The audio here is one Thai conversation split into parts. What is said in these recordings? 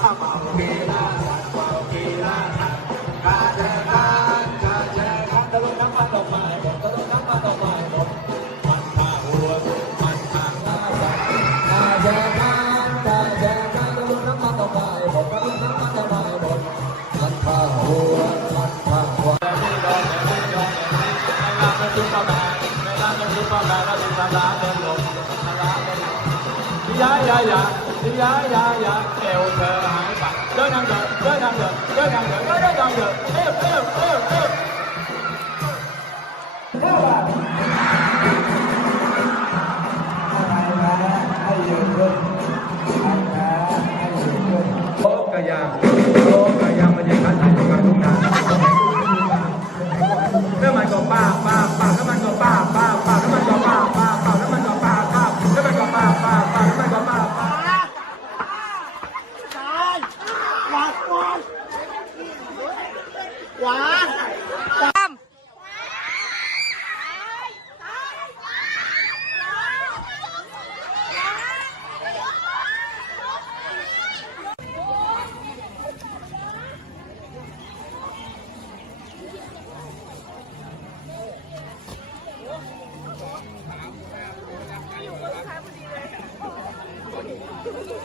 ข้าวเวลาเวลา 两个，各两个，各两个，各两个，还有还有还有还有。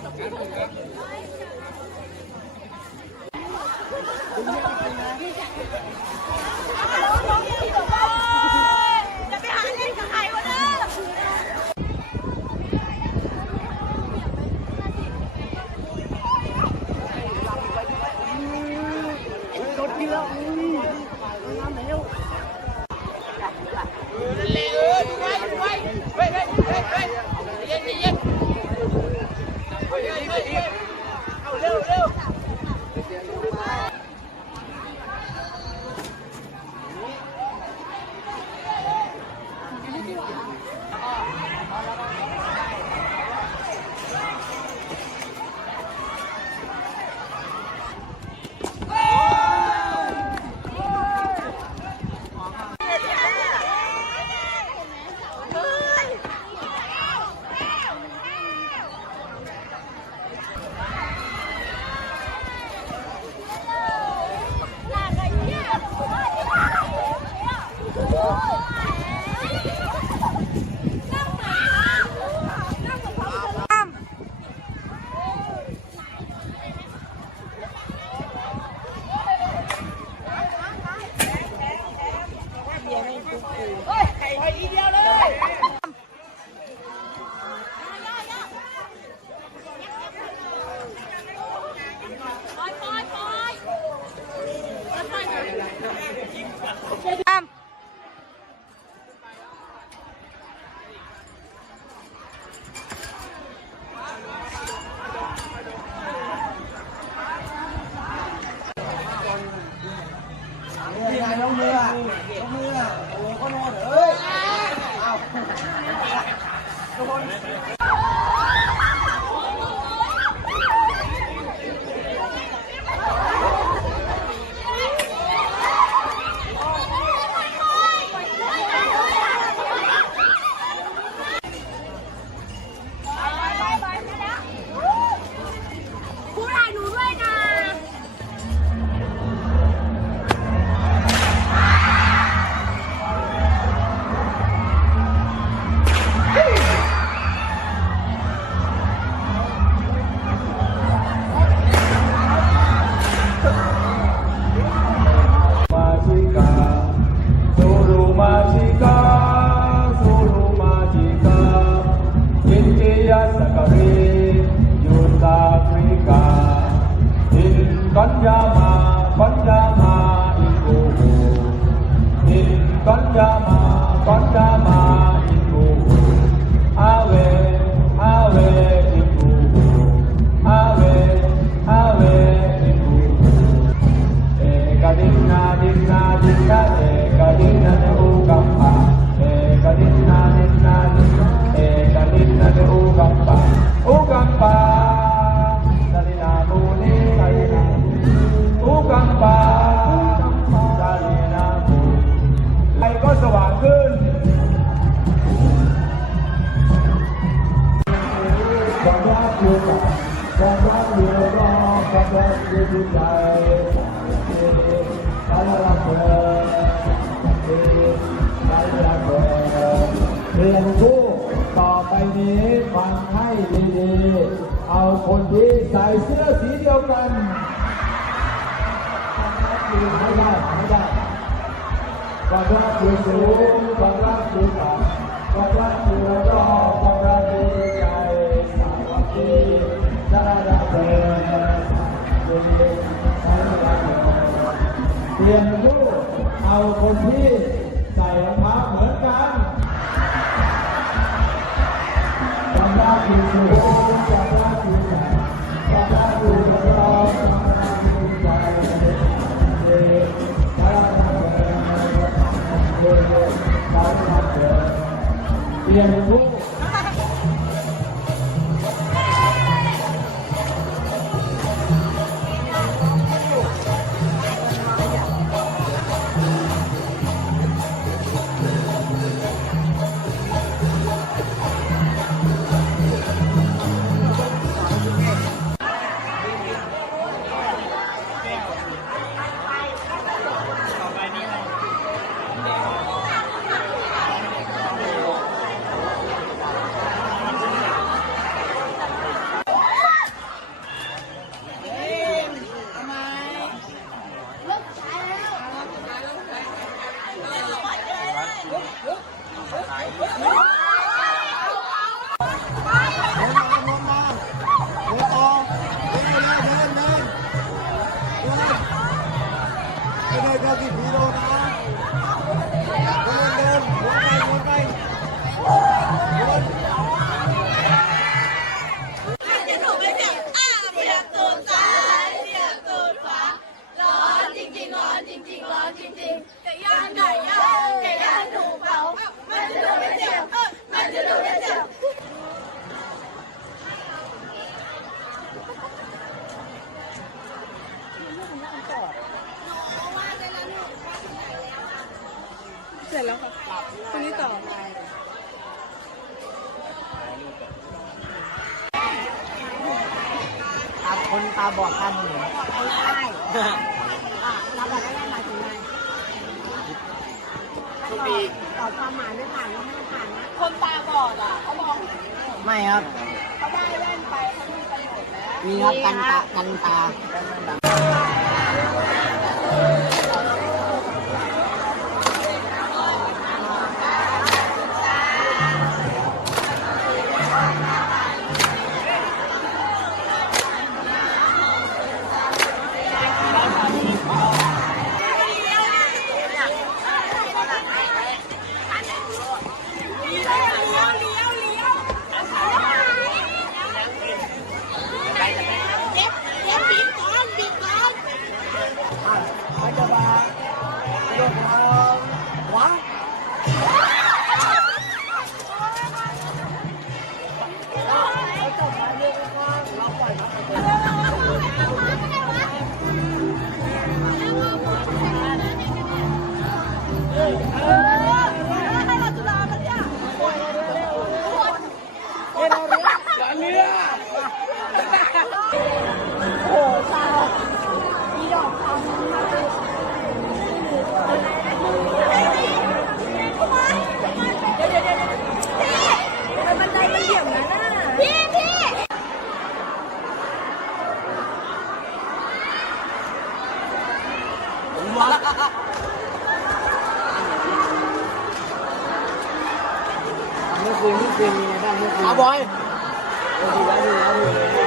こんにち。 แม่เอ้ย เรียนคู่ต่อไปนี้ฟังให้ดีๆ เอาคนที่ใส่เสื้อสีเดียวกันไม่ได้ไม่ได้ความรักอยู่สูงความรักอยู่ต่ำความรักอยู่รอบความรักอยู่ใจสามัคคีจะรักเธอ เปลี่ยนรูปเอาคนที่ใส่รองเท้าเหมือนกันความรักอยู่สูงความรักอยู่ต่ำความรักอยู่รอบความรักอยู่ใจใจรักเธอเปลี่ยนรูป ย่างไก่ย่างไก่ย่างถูกเผามันจะโดูไม่เจ็บมันจะโดูไม่เจ็บเสร็จแล้วค่ะทีนี้ต่อตาคนตาบอดตาหนูไม่ใช่อะเราบอกได้หมายถึงอะไร ตอบความหมายไม่ผ่านก็ไม่ผ่านนะคนตาบอดอะเขามองไม่ครับเขาได้แว่นไปเขามีประโยชน์แล้วมีครับกันตากันตา คืนเมื่อคืนมีอะไรบ้างเมื่อคืนอาบอยเออดีแล้วดีแล้วดี